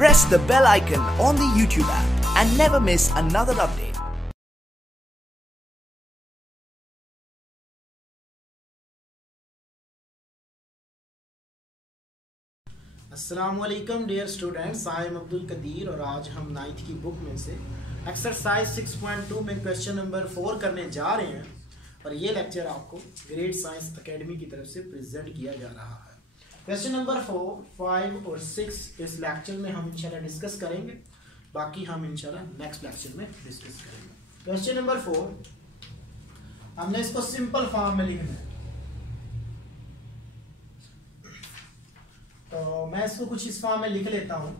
Press the bell icon on the YouTube app and never miss another update. अस्सलामुअलैकुम dear students, I am Abdul Qadir और आज हम 9th की book में से एक्सरसाइज 6.2 में क्वेश्चन नंबर 4 करने जा रहे हैं और ये लेक्चर आपको ग्रेट साइंस एकेडमी की तरफ से प्रेजेंट किया जा रहा है। क्वेश्चन नंबर 4, 5 और 6 इस लेक्चर में हम इंशाल्लाह डिस्कस करेंगे, बाकी हम इंशाल्लाह नेक्स्ट लेक्चर में डिस्कस करेंगे। क्वेश्चन नंबर 4 हमने इसको सिंपल फॉर्म में लिखना है, तो मैं इसको कुछ इस फॉर्म में लिख लेता हूं।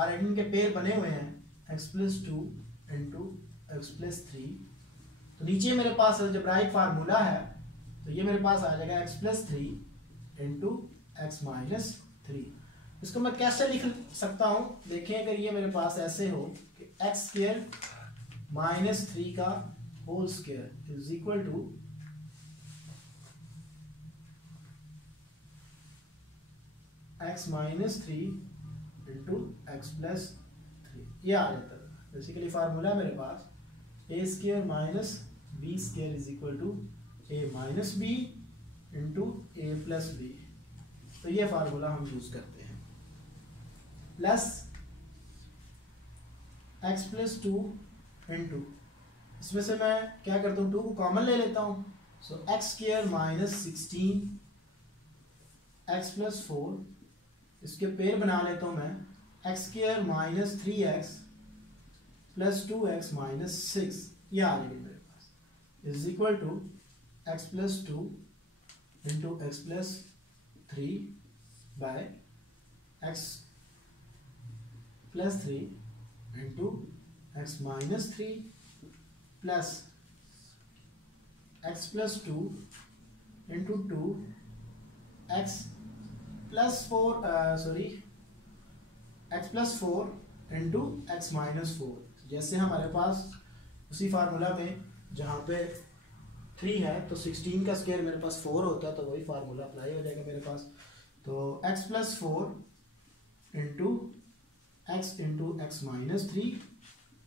आरएन के पेयर बने हुए हैं x+2 इंटू x+3, तो नीचे मेरे पास अलजेब्राइक फार्मूला है, तो ये मेरे पास आ जाएगा x+3 इंटू x-3। इसको मैं कैसे लिख सकता हूं, देखें अगर ये मेरे पास ऐसे हो कि x² - 3 का whole square is equal to x-3 into x+3, ये आ जाता है। बेसिकली फार्मूला मेरे पास a² - b² is equal to a - b into a+b, तो ये फार्मूला हम यूज करते हैं। प्लस x+2 इंटू, इसमें से मैं क्या करता हूँ, 2 को कॉमन ले लेता हूँ, सो x² - 16 x+4, इसके पेयर बना लेता हूं मैं x² - 3x प्लस 2x - 6, ये आ जाएगी मेरे पास is equal to x+2 into x+3 by x+3 into x-3 plus x+2 into 2x x+4 into x-4। जैसे हमारे पास उसी फार्मूला में जहाँ पे 3 है तो 16 का स्क्वायर मेरे पास 4 होता है, तो वही फार्मूला अप्लाई हो जाएगा मेरे पास। तो x+4 into x into x-3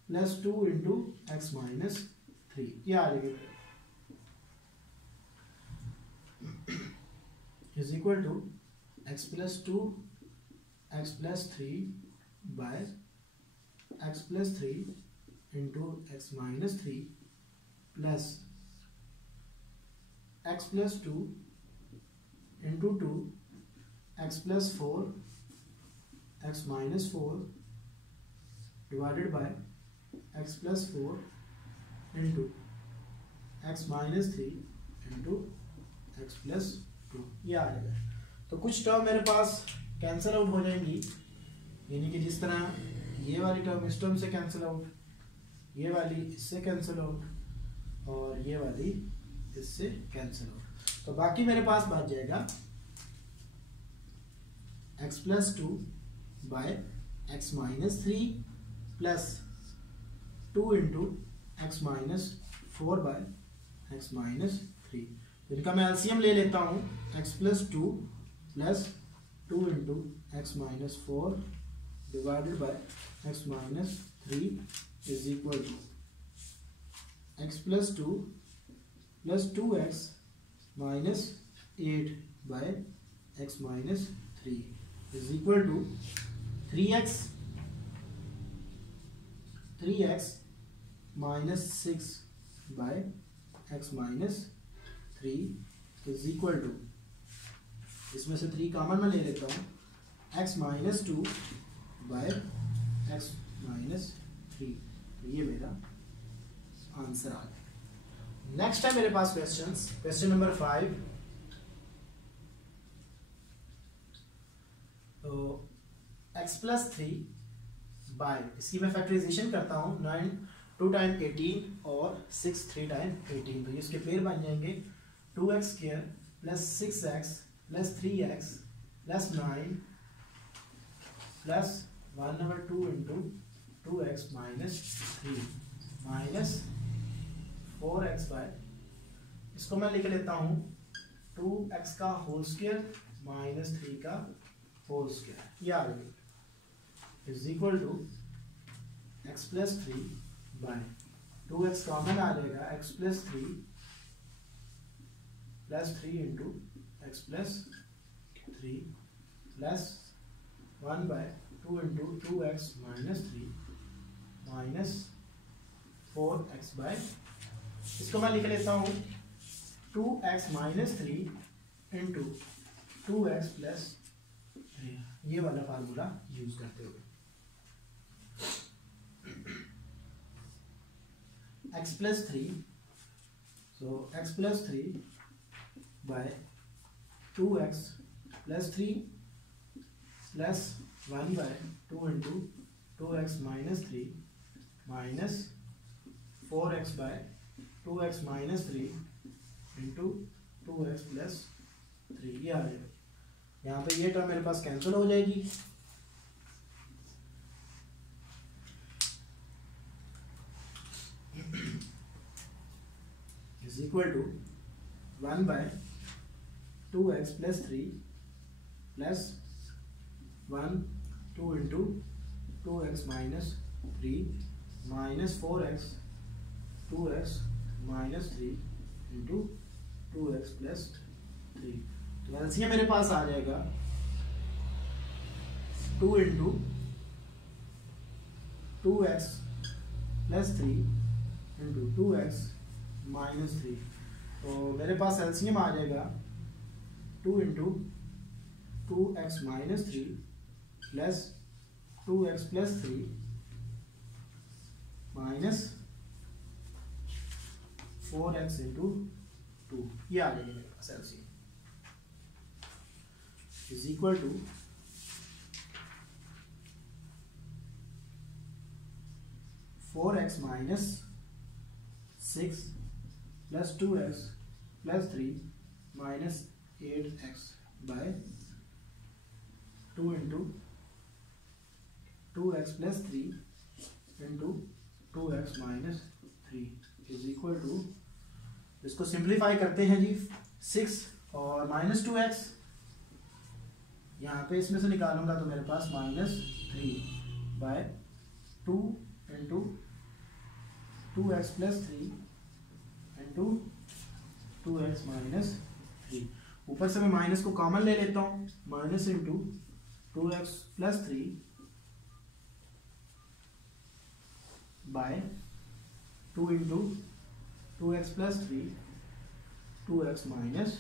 plus 2 into x-3, ये आ जाएगी is equal to x+2 x+3 by x+3 into x-3 plus x+2 into 2 x+4 x-4 divided by x+4 into x-3 into x+2, ये आ जाएगा। तो कुछ टर्म मेरे पास कैंसिल आउट हो जाएंगी, यानी कि जिस तरह ये वाली टर्म इस टर्म से कैंसिल आउट, ये वाली इससे कैंसिल आउट और ये वाली इससे कैंसिल आउट, तो बाकी मेरे पास बच जाएगा x+2 bye x-3 plus 2 into x-4 bye x-3। इनका मैं एलसीएम ले लेता हूँ, x+2 plus 2 into x-4 divided by x-3 is equal to x+2 plus 2x minus 8 by x-3 is equal to 3x minus 6 by x-3 is equal to, इसमें से 3 common में ले लेता हूँ, x-2 बाय x-3, तो ये मेरा आंसर आ गया। नेक्स्ट है मेरे पास क्वेश्चन नंबर 5। तो x+3 बाय, इसकी मैं फैक्टराइजेशन करता हूँ, 9 2 टाइम 18 और 6 3 टाइम 18, तो ये इसके पेयर बन जाएंगे 2x² plus 6x plus 3x plus 9 plus 1/2 into 2x minus 3 minus 4x/, इसको मैं लिख लेता हूँ 2x का होल स्क्वायर माइनस 3 का होल स्क्वायर, ये आ गई is equal to X plus 3 by 2x common आ जाएगा, X plus 3 into X plus 3 plus 1 by 2 into 2x minus 3 minus 4x by, इसको मैं लिख लेता हूँ 2x minus 3 into 2x plus 3, ये वाला फार्मूला यूज करते हुए x plus 3, so x plus 3 by 2x plus 3 plus 1 by 2 into 2x minus 3 minus 4x by 2x minus 3 into 2x plus 3, ये आ जाएगा। यहाँ पे ये टर्म मेरे पास कैंसिल हो जाएगी, is equal to 1 by 2x plus 3 plus 1 2 into 2x minus 3 minus 4x 2x minus 3 into 2x plus 3, तो एलसीएम मेरे पास आ जाएगा 2 into 2x plus 3 into 2x minus 3, तो मेरे पास एलसीएम आ जाएगा 2 into 2x minus 3 plus 2x plus 3 minus 4x into 2, ये आ जाएगा मेरे पास LCM is equal to 4x minus 6 plus 2x plus 3 minus 8x by 2 into 2x plus 3 into 2x minus 3 is equal to, इसको simplify करते हैं जी, 6 और minus 2x, यहाँ पे इसमें से निकालूंगा तो मेरे पास minus 3 by 2 into 2x plus 3 into 2x minus 3, ऊपर से मैं माइनस को कॉमन ले लेता हूँ, minus into 2x plus 3 by 2 into 2x plus 3 2x minus,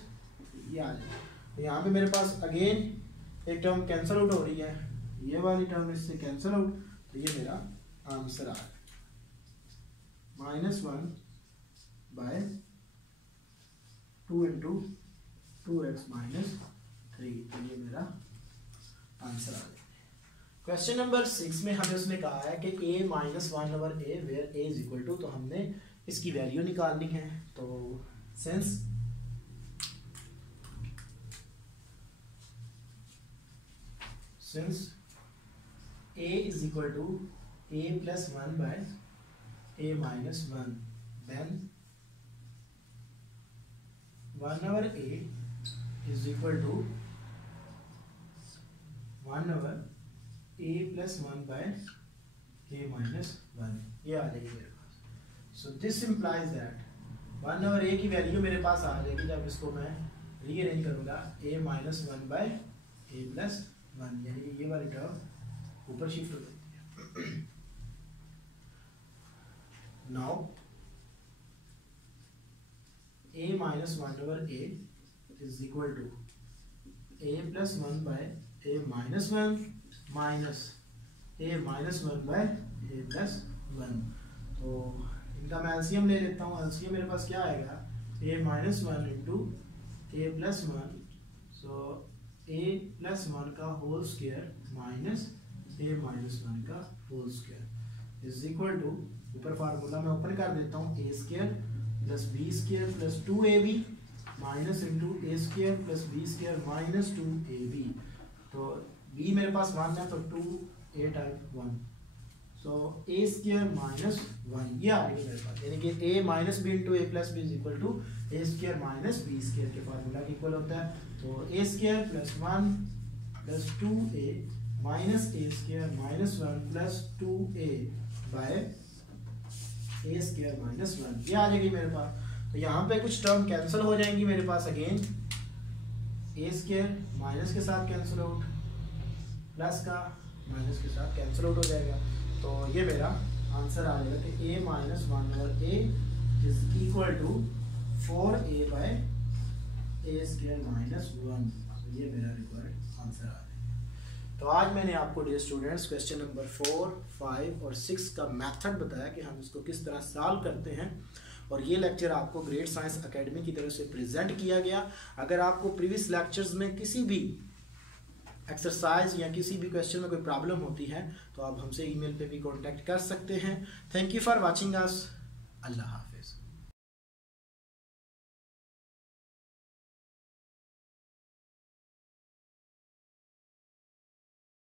ये आ जाएगा। तो यहाँ पे मेरे पास अगेन एक टर्म कैंसिल आउट हो रही है, ये वाली टर्म इससे कैंसिल आउट, तो ये मेरा आंसर आ गया -1 बाय 2 इंटू 2x माइनस 3, तो ये मेरा आंसर आ गया। क्वेश्चन नंबर 6 में हमें उसने कहा है कि a minus 1 over a where a is equal to, तो हमने इसकी वैल्यू निकालनी है। तो since a is equal to a plus 1 by a minus 1, then 1 over a is equal to 1 over a plus 1 by a minus 1, ये आ जाएगी मेरे पास। So this implies that 1 over a की वैल्यू मेरे पास आ जाएगी जब इसको मैं रीअरेंज करूँगा a minus 1 by a plus 1, यानी ये वाली टर्म ऊपर शिफ्ट हो जाती है। Now a minus 1 over a is equal to a plus 1 by a minus 1 minus a minus 1 by a plus 1। तो इनका मैं एलसीएम ले लेता हूँ। एलसीएम मेरे पास क्या आएगा, a minus 1 into a plus 1, so a plus 1 का whole square minus a minus 1 का whole square is equal to, ऊपर फार्मूला मैं ओपन कर देता हूँ, a square plus b square plus 2ab minus into a square plus b square minus 2ab। तो b मेरे पास 1 है तो 2a टाइप 1, सो a स्क्वायर माइनस 1, ये आ रही है मेरे पास, यानी कि a minus B into a plus B is equal to a square minus b square के फार्मूला के इक्वल होता है। तो a square plus 1 plus 2a minus a square minus 1 plus 2a by a square minus 1, ये आ जाएगी मेरे पास। तो यहाँ पे कुछ टर्म कैंसिल हो जाएंगी मेरे पास, अगेन a स्क्वायर माइनस के साथ कैंसिल आउट, प्लस का माइनस के साथ कैंसिल आउट हो जाएगा। तो ये मेरा आंसर आ जाएगा कि a minus 1 over a is equal to 4a by a square minus 1। तो ये मेरा रिक्वायर्ड आंसर आ जाएगा। तो आज मैंने आपको डियर स्टूडेंट्स क्वेश्चन नंबर 4, 5 और 6 का मेथड बताया कि हम इसको किस तरह सॉल्व करते हैं, और ये लेक्चर आपको ग्रेट साइंस एकेडमी की तरफ से प्रेजेंट किया गया। अगर आपको प्रीवियस लेक्चर्स में किसी भी एक्सरसाइज या किसी भी क्वेश्चन में कोई प्रॉब्लम होती है तो आप हमसे ईमेल पे भी कांटेक्ट कर सकते हैं। Thank you for watching us. अल्लाह हाफ़िज़।